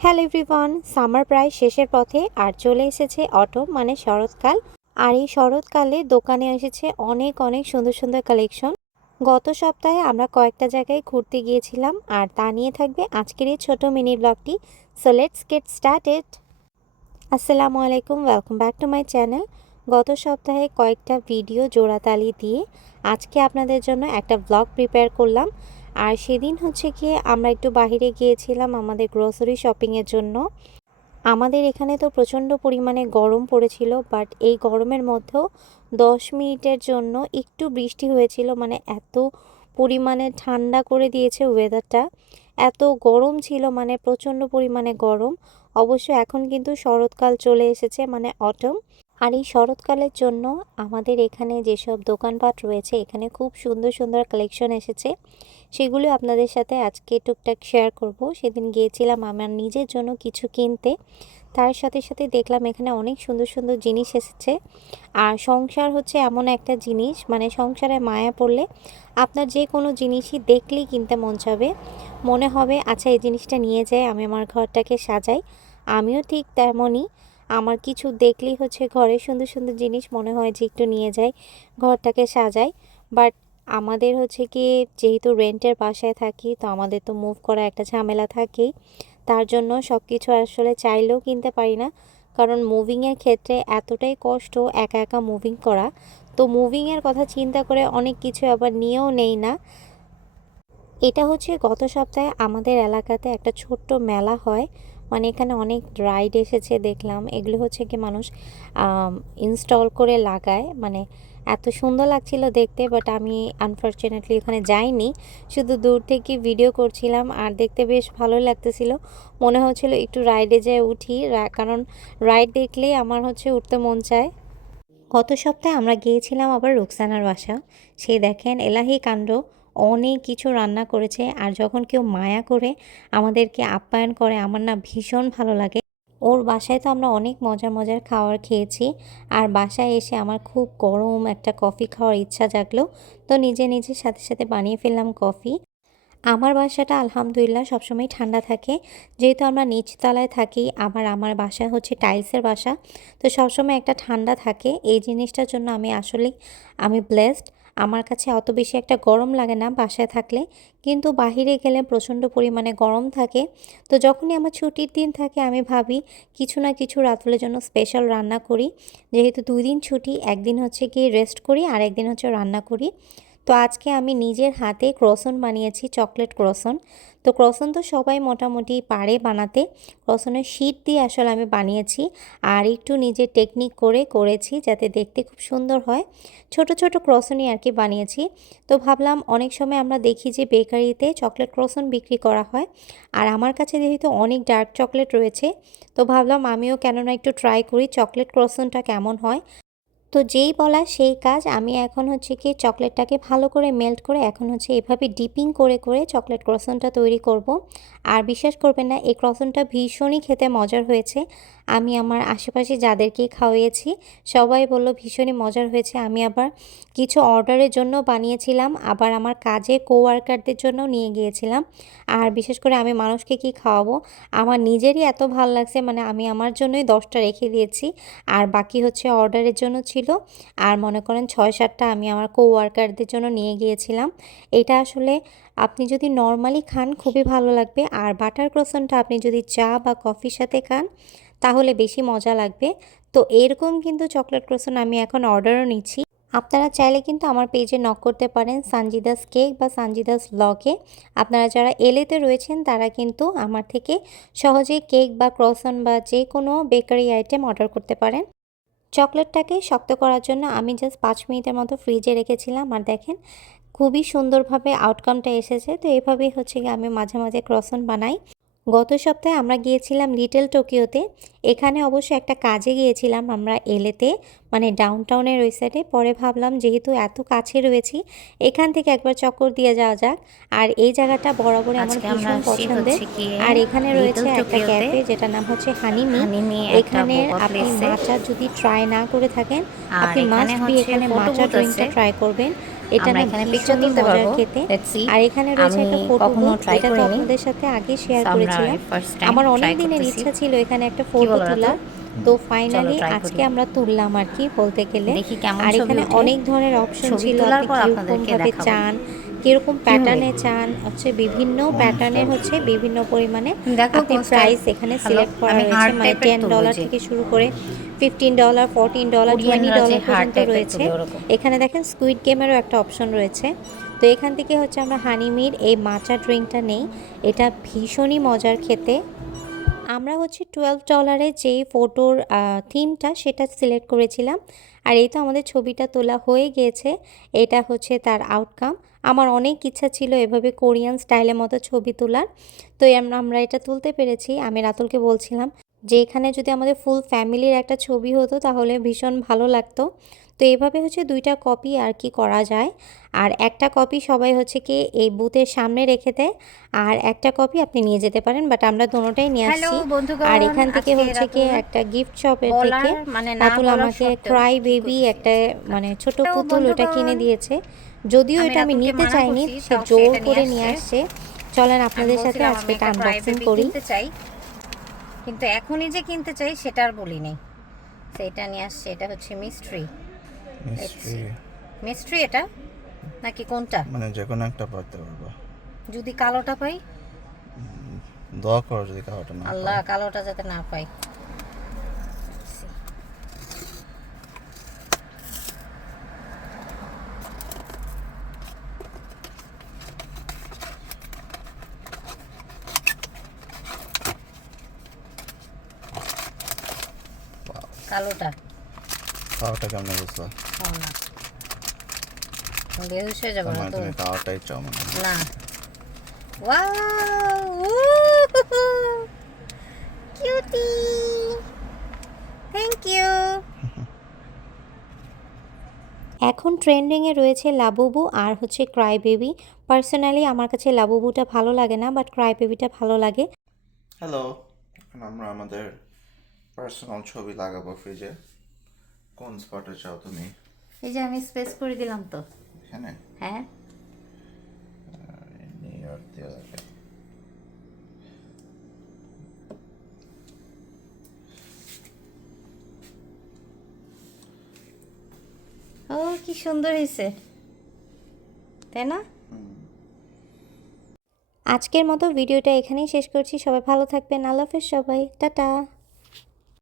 Hello everyone, summer প্রায় শেষের পথে আর চলে এসেছে অটো মানে শরৎকাল। আর এই শরৎকালে দোকানে এসেছে অনেক অনেক সুন্দর সুন্দর কালেকশন গত সপ্তাহে আমরা কয়েকটা জায়গায় ঘুরতে গিয়েছিলাম আর তা নিয়ে থাকবে আজকের এই ছোটো মিনি ব্লগটি সো লেটস গেট স্টার্টেড আসসালামু আলাইকুম welcome back to my channel গত সপ্তাহে কয়েকটা ভিডিও জোড়াতালি দিয়ে আজকে আপনাদের জন্য একটা ব্লগ প্রিপেয়ার করলাম। আর সেদিন হচ্ছে গিয়ে আমরা একটু বাইরে গিয়েছিলাম আমাদের গ্রোসারি শপিংয়ের জন্য। আমাদের এখানে তো প্রচণ্ড পরিমাণে গরম পড়েছিল বাট এই গরমের মধ্যেও দশ মিনিটের জন্য একটু বৃষ্টি হয়েছিল মানে এত পরিমাণে ঠান্ডা করে দিয়েছে ওয়েদারটা এত গরম ছিল মানে প্রচণ্ড পরিমাণে গরম। অবশ্য এখন কিন্তু শরৎকাল চলে এসেছে মানে অটম আর এই শরৎকালের জন্য আমাদের এখানে যেসব দোকানপাট রয়েছে, এখানে খুব সুন্দর সুন্দর কালেকশন এসেছে। সেগুলো আপনাদের সাথে আজকে টুকটাক শেয়ার করব। সেদিন গিয়েছিলাম আমার নিজের জন্য কিছু কিনতে। তার সাথে সাথে দেখলাম এখানে অনেক সুন্দর সুন্দর জিনিস এসেছে। আর সংসার হচ্ছে এমন একটা জিনিস মানে সংসারে মায়া পড়লে আপনার যে কোনো জিনিসই দেখলেই কিনতে মন চাবে। মনে হবে আচ্ছা এই জিনিসটা নিয়ে যাই, আমি আমার ঘরটাকে সাজাই। আমিও ঠিক তেমনই। আমার কিছু দেখলেই হচ্ছে ঘরে সুন্দর সুন্দর জিনিস মনে হয় যে একটু নিয়ে যাই, ঘরটাকে সাজাই। বাট আমাদের হচ্ছে কি, যেহেতু রেন্টের বাসায় থাকি, তো আমাদের তো মুভ করা একটা ঝামেলা থাকেই। তার জন্য সব কিছু আসলে চাইলেও কিনতে পারি না। কারণ মুভিংয়ের ক্ষেত্রে এতটাই কষ্ট একা একা মুভিং করা। তো মুভিংয়ের কথা চিন্তা করে অনেক কিছু আবার নিয়েও নেই না। এটা হচ্ছে গত সপ্তাহে আমাদের এলাকাতে একটা ছোট্ট মেলা হয়। মানে এখানে অনেক রাইড এসেছে দেখলাম। এগুলো হচ্ছে কি মানুষ ইনস্টল করে লাগায়। মানে এত সুন্দর লাগছিল দেখতে বাট আমি আনফর্চুনেটলি ওখানে যাইনি। শুধু দূর থেকে ভিডিও করছিলাম আর দেখতে বেশ ভালো লাগতেছিল। মনে হচ্ছিল একটু রাইডে যেয়ে উঠি কারণ রাইড দেখলেই আমার হচ্ছে উঠতে মন চায়। গত সপ্তাহে আমরা গিয়েছিলাম আবার রুকসানার বাসা। সে দেখেন এলাহি কাণ্ড। অনেক কিছু রান্না করেছে আর যখন কেউ মায়া করে আমাদেরকে আপ্যায়ন করে, আমার না ভীষণ ভালো লাগে। ওর বাসায় তো আমরা অনেক মজার মজার খাবার খেয়েছি আর বাসায় এসে আমার খুব গরম একটা কফি খাওয়ার ইচ্ছা জাগলো। তো নিজে নিজের সাথে সাথে বানিয়ে ফেললাম কফি। আমার বাসাটা আলহামদুলিল্লাহ সবসময় ঠান্ডা থাকে। যেহেতু আমরা নিচতলায় থাকি, আবার আমার বাসা হচ্ছে টাইলসের বাসা, তো সবসময় একটা ঠান্ডা থাকে। এই জিনিসটার জন্য আমি আসলেই, আমি ব্লেসড আমার কাছে অত বেশি একটা গরম লাগে না বাসায় থাকলে। কিন্তু বাহিরে গেলে প্রচণ্ড পরিমাণে গরম থাকে। তো যখনই আমার ছুটির দিন থাকে, আমি ভাবি কিছু না কিছু রাতুলের জন্য স্পেশাল রান্না করি। যেহেতু দুই দিন ছুটি, একদিন হচ্ছে গিয়ে রেস্ট করি আর একদিন হচ্ছে রান্না করি। তো আজকে আমি নিজের হাতে ক্রসন বানিয়েছি, চকলেট ক্রসন। তো ক্রসন তো সবাই মোটামুটি পারে বানাতে। ক্রসনের শীট দিয়ে আসলে আমি বানিয়েছি আর একটু নিজে টেকনিক করে করেছি যাতে দেখতে খুব সুন্দর হয়। ছোট ছোট ক্রসনই আর কি বানিয়েছি। তো ভাবলাম অনেক সময় আমরা দেখি যে বেকারিতে চকলেট ক্রসন বিক্রি করা হয় আর আমার কাছে যেহেতু অনেক ডার্ক চকলেট রয়েছে, তো ভাবলাম আমিও কেননা একটু ট্রাই করি চকলেট ক্রসনটা কেমন হয়। তো যেই বলা সেই কাজ, আমি এখন হচ্ছে কি চকলেটটাকে ভালো করে মেল্ট করে এখন হচ্ছে এভাবে ডিপিং করে করে চকলেট ক্রসনটা তৈরি করব। আর বিশ্বাস করবেন না, এই ক্রসনটা ভীষণই খেতে মজার হয়েছে। আমি আমার আশেপাশে যাদেরকেই খাওয়িয়েছি সবাই বলল ভীষণই মজার হয়েছে। আমি আবার কিছু অর্ডারের জন্য বানিয়েছিলাম, আবার আমার কাজে কোওয়ার্কারদের জন্য নিয়ে গিয়েছিলাম। আর বিশেষ করে আমি মানুষকে কি খাওয়াবো? আমার নিজেরই এত ভালো লাগছে মানে আমি আমার জন্যই দশটা রেখে দিয়েছি। আর বাকি হচ্ছে অর্ডারের জন্য ছিল আর মনে করেন ছয় সাতটা আমি আমার কোওয়ার্কারদের জন্য নিয়ে গিয়েছিলাম। এটা আসলে আপনি যদি নর্মালি খান, খুবই ভালো লাগবে। আর বাটার ক্রসনটা আপনি যদি চা বা কফির সাথে খান, তাহলে বেশি মজা লাগবে। তো এরকম কিন্তু চকলেট ক্রসন আমি এখন অর্ডারও নিচ্ছি। আপনারা চাইলে কিন্তু আমার পেজে নক করতে পারেন সানজিদাস কেক বা সানজিদাস ব্লগে আপনারা যারা এলেতে রয়েছেন, তারা কিন্তু আমার থেকে সহজেই কেক বা ক্রসন বা যে কোনো বেকারি আইটেম অর্ডার করতে পারেন। চকলেটটাকে শক্ত করার জন্য আমি জাস্ট পাঁচ মিনিটের মতো ফ্রিজে রেখেছিলাম। আর দেখেন, খুবই সুন্দরভাবে আউটকামটা এসেছে। তো এভাবেই হচ্ছে গিয়ে আমি মাঝে মাঝে ক্রসন বানাই। গত সপ্তাহে আমরা গিয়েছিলাম লিটল টোকিওতে। এখানে অবশ্য একটা কাজে গিয়েছিলাম আমরা এলেতে মানে ডাউন টাউনের ওই সাইডে পরে ভাবলাম যেহেতু এত কাছে রয়েছি এখান থেকে একবার চক্কর দিয়ে যাওয়া যাক। আর এই জায়গাটা বরাবর আমার ভীষণ পছন্দের। আর এখানে রয়েছে একটা ক্যাফে যেটা নাম হচ্ছে হানিমি এখানে আপনি মাচা যদি ট্রাই না করে থাকেন আপনি মাস্ট বি এখানে মাচা ড্রিঙ্কটা ট্রাই করবেন। এটা আমরা না এখানে পিকচার তুলতে পারব। খেতে। লেটস সি আর এখানে রয়েছে একটা ফটো কখনো বুথ এটা তো। আপনাদের সাথে আগে শেয়ার করেছিলাম। আমার অনেক দিনের ইচ্ছা ছিল এখানে একটা ফটো? তোলার। তো ফাইনালি আজকে আমরা তুললাম আর কি বলতে গেলে। আর এখানে অনেক ধরনের অপশন ছিল। আপনি চান কীরকম প্যাটার্নে চান হচ্ছে বিভিন্ন প্যাটার্নের হচ্ছে বিভিন্ন পরিমাণে আপনি প্রাইস এখানে সিলেক্ট করা heart মানে টেন ডলার থেকে শুরু করে fifteen dollar fourteen dollar twenty dollar পর্যন্ত রয়েছে। এখানে দেখেন স্কুইড গেমেরও একটা অপশন রয়েছে। তো এখান থেকে হচ্ছে আমরা হানিমির এই মাচা ড্রিঙ্কটা নেই। এটা ভীষণই মজার খেতে। আমরা হচ্ছে টুয়েলভ ডলারে যে ফটোর থিমটা সেটা সিলেক্ট করেছিলাম। আর এই তো আমাদের ছবিটা তোলা হয়ে গিয়েছে। এটা হচ্ছে তার আউটকাম আমার অনেক ইচ্ছা ছিল এভাবে কোরিয়ান স্টাইলের মতো ছবি তোলার। তো আমরা এটা তুলতে পেরেছি। আমি রাতুলকে বলছিলাম যে এখানে যদি আমাদের ফুল ফ্যামিলির একটা ছবি হতো তাহলে ভীষণ ভালো লাগতো। তো এভাবে হচ্ছে দুইটা কপি আর কি করা যায়। আর একটা কপি সবাই হচ্ছে কি এই বুথের সামনে রেখে দেয় আর একটা কপি আপনি নিয়ে যেতে পারেন বাট আমরা দোনোটাই নিয়ে আসছি। আর এখান থেকে হচ্ছে কি একটা গিফট শপের থেকে মানে রাতুল আমাকে ক্রাই বেবি একটা মানে ছোট পুতুল ওটা কিনে দিয়েছে। যদিও এটা আমি নিতে চাইনি সে জোর করে নিয়ে আসছে। চলেন আপনাদের সাথে আজকে এটা আনবক্সিং করি। কিনতে এখনই যে কিনতে চাই সেটা আর বলি নেই সেটা নিয়ে আসছে এটা হচ্ছে মিস্ট্রি মিস্ট্রি মিস্ট্রি এটা? নাকি কোনটা? মানে যে কোনো একটা পড়তে পারব। যদি কালোটা পাই? দোয়া করো যদি কালোটা না আল্লাহ কালোটা যাতে না পাই। কালোটা। কাউটা কেমন বুঝছ? বেহুশ হয়ে যাব না মানে তুমি কাউটাই চাও মানে না। Wow cutie. Thank you. এখন ট্রেন্ডিংয়ে রয়েছে লাবুবু আর হচ্ছে ক্রাই বেবি পার্সোনালি আমার কাছে লাবুবুটা ভালো লাগে না বাট ক্রাই বেবিটা ভালো লাগে। হ্যালো এখন আমরা আমাদের পার্সোনাল ছবি লাগাবো ফ্রিজে কোন স্পটে চাও তুমি? এই যে আমি স্পেস করে দিলাম তো। এখানে? হ্যাঁ। নিউ ইয়র্ক দিয়ে লাগে ও কি সুন্দর হয়েছে। তাই না? আজকের মতো ভিডিওটা এখানেই শেষ করছি। সবাই ভালো থাকবেন। আল্লাহ হাফেজ সবাই। টাটা।